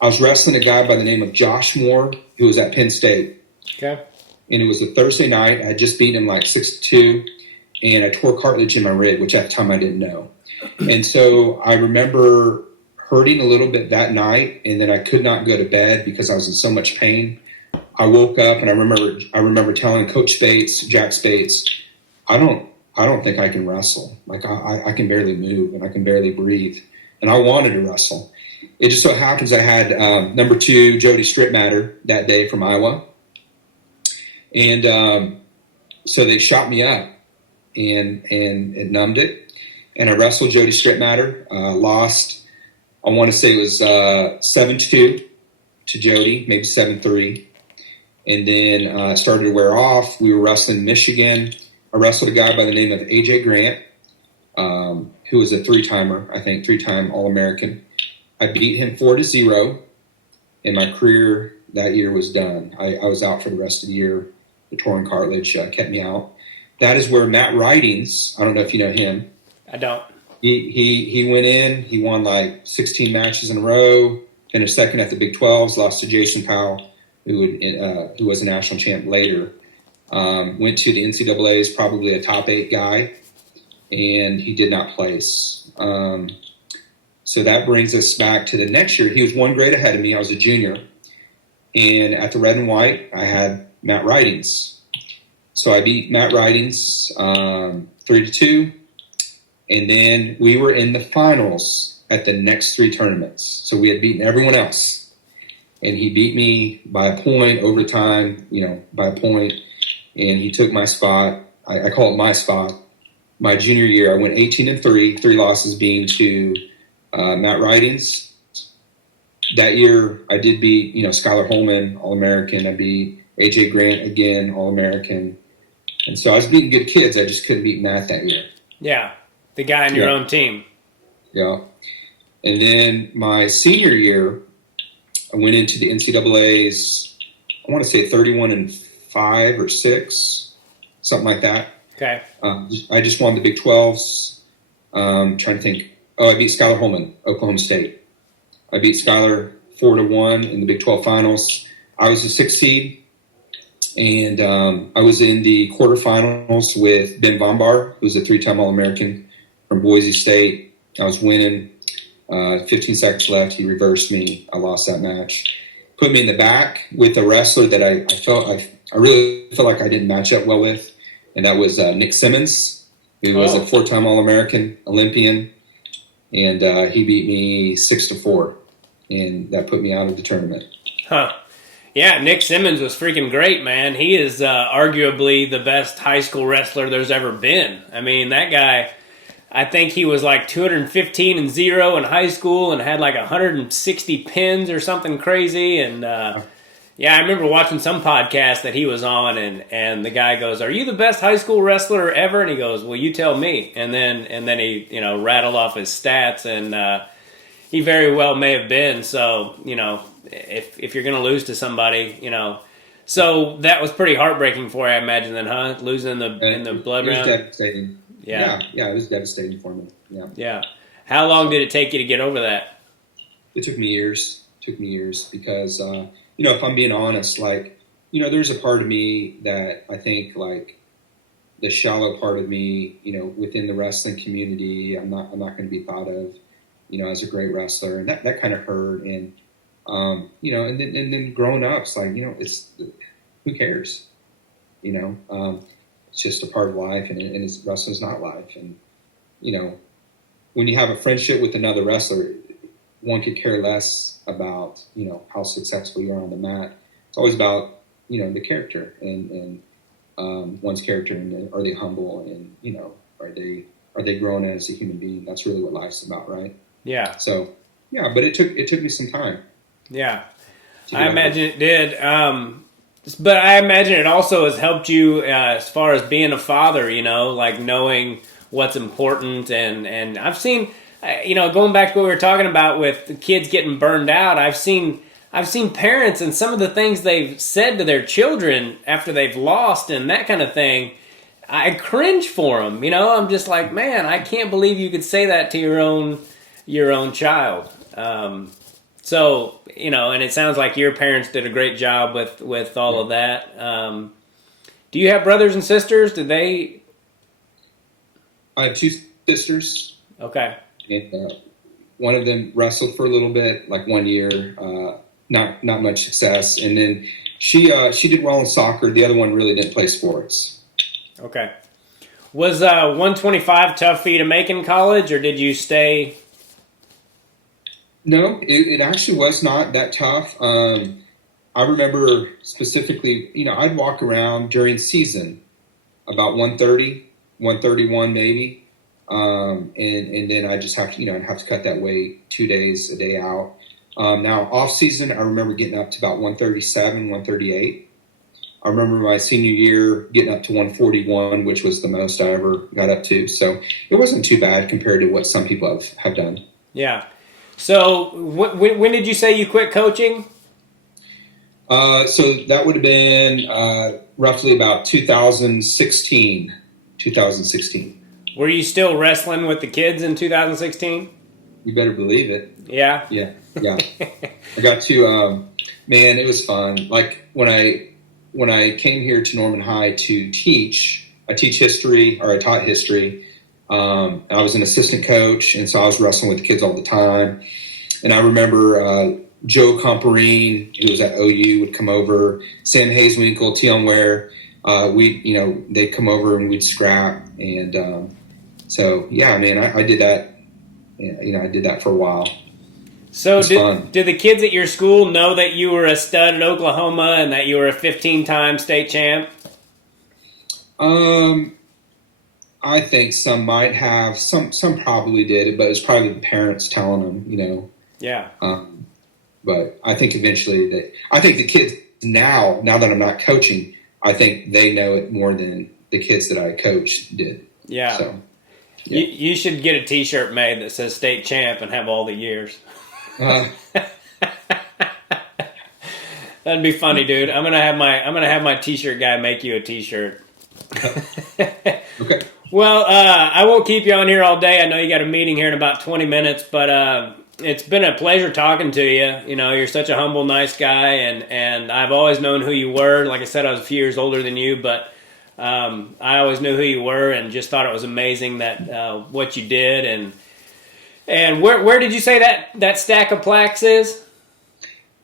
I was wrestling a guy by the name of Josh Moore, who was at Penn State. Okay. And it was a Thursday night. I had just beaten him like 6-2, and I tore cartilage in my rib, which at the time I didn't know. And so I remember hurting a little bit that night, and then I could not go to bed because I was in so much pain. I woke up, and I remember telling Coach Spates, Jack Spates, I don't think I can wrestle. Like I can barely move, and I can barely breathe. And I wanted to wrestle. It just so happens I had number 2 Jody Strittmatter that day from Iowa. And so they shot me up, and it numbed it. And I wrestled Jody Strittmatter, lost, I want to say it was 7-2 to Jody, maybe 7-3. And then started to wear off. We were wrestling in Michigan. I wrestled a guy by the name of AJ Grant, who was a three-timer, I think, 3-time All-American. I beat him 4-0, and my career that year was done. I was out for the rest of the year. The torn cartilage kept me out. That is where Matt Ridings, I don't know if you know him. I don't. He went in. He won like 16 matches in a row. Finished second at the Big 12s. Lost to Jason Powell, who was a national champ later. Went to the NCAA's, probably a top 8 guy, and he did not place. So that brings us back to the next year. He was 1 grade ahead of me. I was a junior. And at the Red and White, I had Matt Ridings. So I beat Matt Ridings 3-2. And then we were in the finals at the next 3 tournaments. So we had beaten everyone else. And he beat me by a point, overtime, by a point. And he took my spot. I call it my spot. My junior year, I went 18-3, 3 losses being to Matt Ridings. That year, I did beat, Skylar Holman, All-American. I beat AJ Grant again, All-American. And so I was beating good kids. I just couldn't beat Matt that year. Yeah, the guy on your own team. Yeah. And then my senior year, I went into the NCAA's I want to say 31-5 or 6, something like that. Okay. I just won the Big 12s. Trying to think. Oh, I beat Skylar Holman, Oklahoma State. I beat Skylar 4-1 in the Big 12 finals. I was a 6th seed, and I was in the quarterfinals with Ben Vombar, who's a 3-time All-American from Boise State. I was winning. 15 seconds left. He reversed me. I lost that match. Put me in the back with a wrestler that I really felt like I didn't match up well with, and that was Nick Simmons, who was a 4-time All-American, Olympian, and he beat me 6-4, and that put me out of the tournament. Huh. Yeah, Nick Simmons was freaking great, man. He is arguably the best high school wrestler there's ever been. I mean, that guy, I think he was like 215-0 in high school and had like 160 pins or something crazy. And yeah, I remember watching some podcast that he was on, and the guy goes, "Are you the best high school wrestler ever?" And he goes, "Well, you tell me." And then he rattled off his stats, and he very well may have been. So if you're going to lose to somebody, so that was pretty heartbreaking for you, I imagine, then, huh? Losing in the blood round. It was devastating. Yeah, it was devastating for me. Yeah. How long did it take you to get over that? It took me years. Because if I'm being honest, like there's a part of me that I think like the shallow part of me, within the wrestling community, I'm not going to be thought of, as a great wrestler, and that kind of hurt. And and then growing up, it's like it's who cares, It's just a part of life, and wrestling's not life. And when you have a friendship with another wrestler, one could care less about how successful you are on the mat. It's always about the character and one's character, and are they humble, and are they grown as a human being? That's really what life's about, right? Yeah. So yeah, but it took me some time. Yeah, I imagine it did. But I imagine it also has helped you as far as being a father, like knowing what's important. And I've seen, going back to what we were talking about with the kids getting burned out, I've seen parents and some of the things they've said to their children after they've lost and that kind of thing. I cringe for them. I'm just like, man, I can't believe you could say that to your own child. So, and it sounds like your parents did a great job with all of that. Do you have brothers and sisters? Did they? I have 2 sisters. Okay. And one of them wrestled for a little bit, like 1 year, not much success. And then she did well in soccer. The other one really didn't play sports. Okay. Was 125 tough for you to make in college, or did you stay? No, it actually was not that tough. I remember specifically, I'd walk around during season about 130, 131 maybe. And then I just have to, I'd have to cut that weight 2 days, a day out. Now off season, I remember getting up to about 137, 138. I remember my senior year getting up to 141, which was the most I ever got up to. So it wasn't too bad compared to what some people have done. Yeah. So when did you say you quit coaching? So that would have been roughly about 2016. Were you still wrestling with the kids in 2016? You better believe it. Yeah? Yeah. I got to, man, it was fun. Like when I came here to Norman High to teach, I taught history. I was an assistant coach, and so I was wrestling with the kids all the time. And I remember Joe Comparine, who was at OU, would come over. Sam Hayeswinkle, Tion Ware, they'd come over and we'd scrap. And so, yeah, man, I did that. I did that for a while. So did the kids at your school know that you were a stud at Oklahoma and that you were a 15-time state champ? I think some might have. Some probably did, but it was probably the parents telling them, Yeah. But I think eventually I think the kids now that I'm not coaching, I think they know it more than the kids that I coached did. Yeah. So, yeah. You should get a T-shirt made that says state champ and have all the years. That'd be funny, dude. I'm gonna have my t-shirt guy make you a t-shirt. Okay. Well, I won't keep you on here all day. I know you got a meeting here in about 20 minutes, but it's been a pleasure talking to you. You know, you're such a humble, nice guy, and I've always known who you were. Like I said, I was a few years older than you, but I always knew who you were, and just thought it was amazing that what you did. And where did you say that stack of plaques is?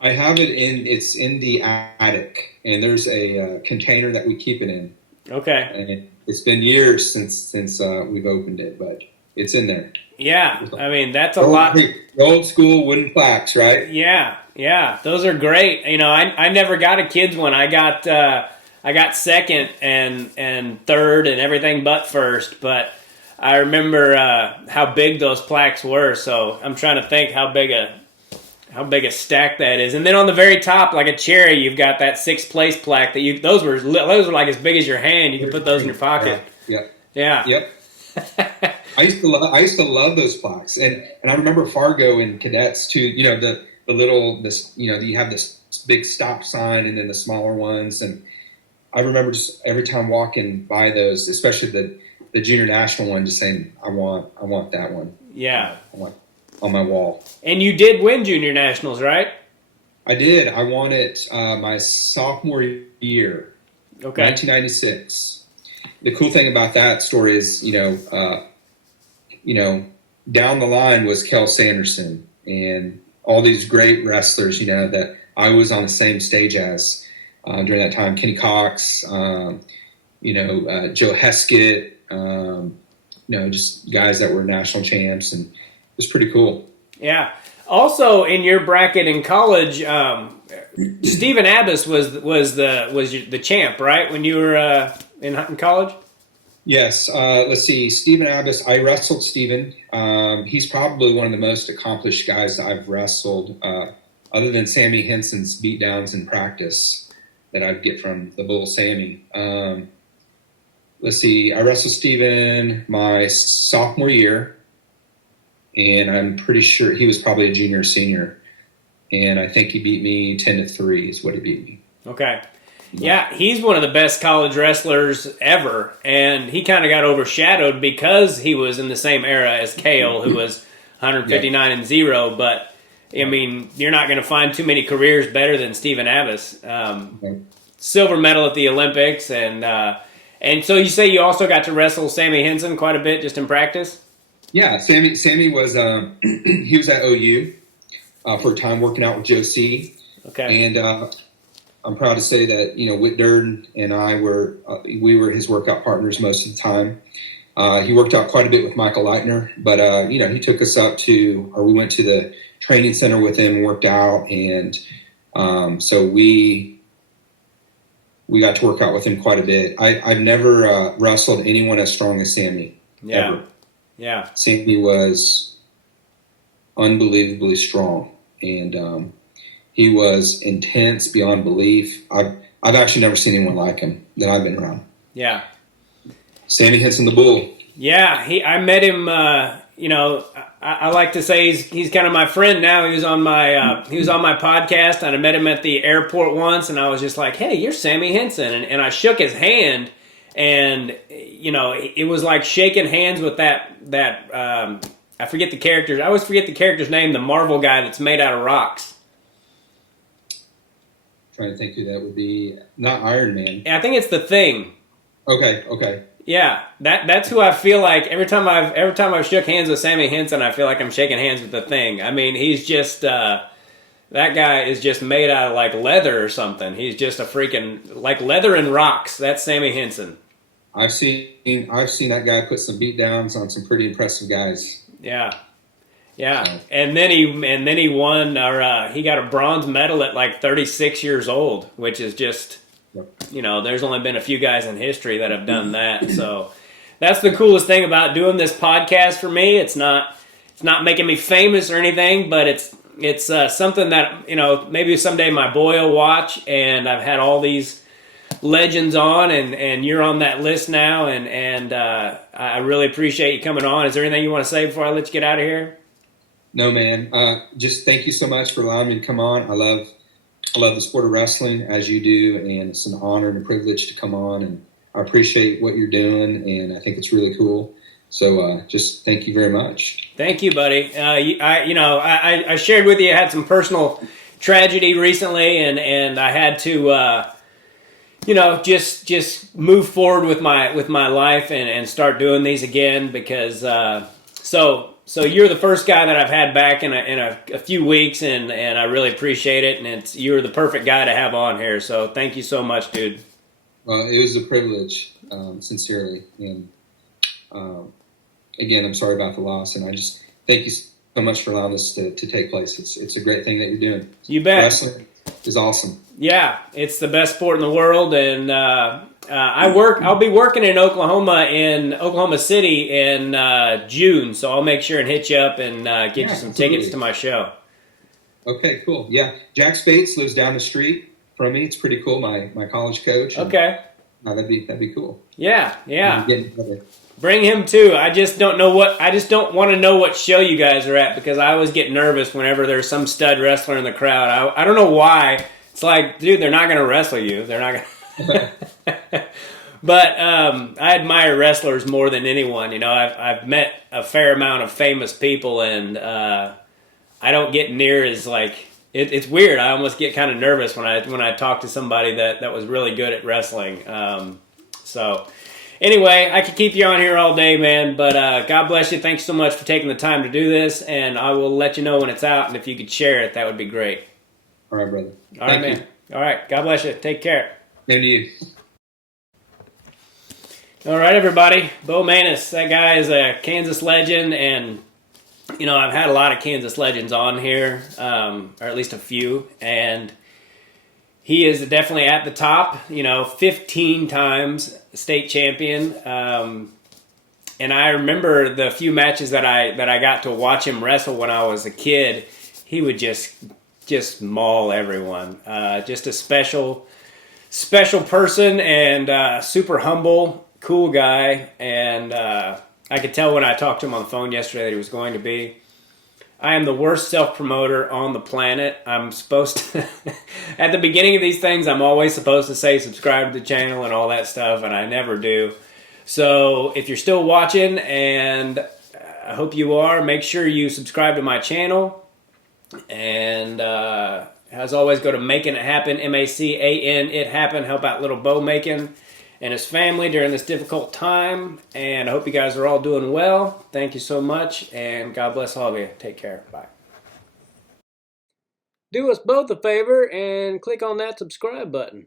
I have it's in the attic, and there's a container that we keep it in. Okay. And it's been years since we've opened it, but it's in there. Yeah, I mean, that's a lot. The old school wooden plaques, right? Yeah, those are great. You know, I never got a kid's one. I got second and third and everything but first, but I remember how big those plaques were. So I'm trying to think how big a stack that is. And then on the very top, like a cherry, you've got that sixth place plaque that those were like as big as your hand. You could put those in your pocket. Yeah. Yep. I used to love those plaques, and I remember Fargo and cadets too. You know, the you have this big stop sign and then the smaller ones, and I remember just every time walking by those, especially the junior national one, just saying, I want that one. Yeah. I want on my wall. And you did win junior nationals, right? I did. I won it my sophomore year, Okay. 1996. The cool thing about that story is, down the line was Kel Sanderson and all these great wrestlers, that I was on the same stage as during that time. Kenny Cox, Joe Heskett, just guys that were national champs, and it was pretty cool. Yeah. Also, in your bracket in college, Stephen Abbas was the champ, right? When you were in college. Yes. Let's see. Stephen Abbas. I wrestled Stephen. He's probably one of the most accomplished guys that I've wrestled, other than Sammy Henson's beatdowns in practice that I'd get from the Bull Sammy. Let's see. I wrestled Stephen my sophomore year, and I'm pretty sure he was probably a junior or senior. And I think he beat me 10-3 is what he beat me. Okay. Yeah, he's one of the best college wrestlers ever, and he kind of got overshadowed because he was in the same era as Cale, who was 159-0. But I mean, you're not going to find too many careers better than Stephen Abbas. Silver medal at the Olympics, and so you say you also got to wrestle Sammy Henson quite a bit just in practice. Yeah, Sammy was he was at OU for a time working out with Joe C. Okay, and I'm proud to say that, Whit Durden and I we were his workout partners most of the time. He worked out quite a bit with Michael Leitner, but, he took us we went to the training center with him and worked out. And so we got to work out with him quite a bit. I've never wrestled anyone as strong as Sammy. Yeah. Ever. Yeah. Sammy was unbelievably strong. And, he was intense beyond belief. I've actually never seen anyone like him that I've been around. Yeah. Sammy Henson the Bull. Yeah, I met him. I like to say he's kind of my friend now. He was on my podcast, and I met him at the airport once, and I was just like, "Hey, you're Sammy Henson," and I shook his hand, and it was like shaking hands with that. I forget the character. I always forget the character's name. The Marvel guy that's made out of rocks. Trying to think who that would be. Not Iron Man. I think it's the Thing. Okay. Yeah, that's who I feel like every time I've shook hands with Sammy Henson, I feel like I'm shaking hands with the Thing. I mean, he's just that guy is just made out of like leather or something. He's just a freaking like leather and rocks. That's Sammy Henson. I've seen that guy put some beat downs on some pretty impressive guys. Yeah. And then he won, or he got a bronze medal at like 36 years old, which is just, there's only been a few guys in history that have done that. So that's the coolest thing about doing this podcast for me. It's not making me famous or anything, but it's something that, maybe someday my boy will watch, and I've had all these legends on, and you're on that list now, and I really appreciate you coming on. Is there anything you want to say before I let you get out of here? No, man. Just thank you so much for allowing me to come on. I I love the sport of wrestling as you do, and it's an honor and a privilege to come on. And I appreciate what you're doing, and I think it's really cool. So just thank you very much. Thank you, buddy. I shared with you I had some personal tragedy recently, and I had to just move forward with my life and start doing these again because so you're the first guy that I've had back in a few weeks, and I really appreciate it, and you're the perfect guy to have on here. So thank you so much, dude. Well, it was a privilege, sincerely, and again, I'm sorry about the loss, and I just thank you so much for allowing this to take place. It's a great thing that you're doing. You bet. Wrestling is awesome. Yeah, it's the best sport in the world, and I'll be working in Oklahoma City in June, so I'll make sure and hit you up and get you some tickets to my show. Okay, cool. Yeah, Jack Spates lives down the street from me. It's pretty cool. My college coach. Okay. That'd be cool. Yeah. Bring him too. I just don't want to know what show you guys are at because I always get nervous whenever there's some stud wrestler in the crowd. I don't know why. It's like, dude, they're not going to wrestle you. They're not going to. But I admire wrestlers more than anyone. You know, I've met a fair amount of famous people, and I don't get near as like it's weird. I almost get kind of nervous when I talk to somebody that was really good at wrestling. So. Anyway, I could keep you on here all day, man, but God bless you. Thanks so much for taking the time to do this, and I will let you know when it's out, and if you could share it, that would be great. All right, brother. All right, man. All right. God bless you. Take care. Same to you. All right, everybody. Bo Maynes, that guy is a Kansas legend, and, you know, I've had a lot of Kansas legends on here, or at least a few, and he is definitely at the top, 15 times state champion. And I remember the few matches that I got to watch him wrestle when I was a kid. He would just maul everyone. Just a special person, and super humble, cool guy. And I could tell when I talked to him on the phone yesterday that he was going to be. I am the worst self-promoter on the planet. I'm supposed to, at the beginning of these things, I'm always supposed to say subscribe to the channel and all that stuff, and I never do. So if you're still watching, and I hope you are, make sure you subscribe to my channel. And as always, go to Making It Happen, MACAN, It Happen, help out little Bo Macon and his family during this difficult time. And I hope you guys are all doing well. Thank you so much, and God bless all of you. Take care. Bye. Do us both a favor and click on that subscribe button.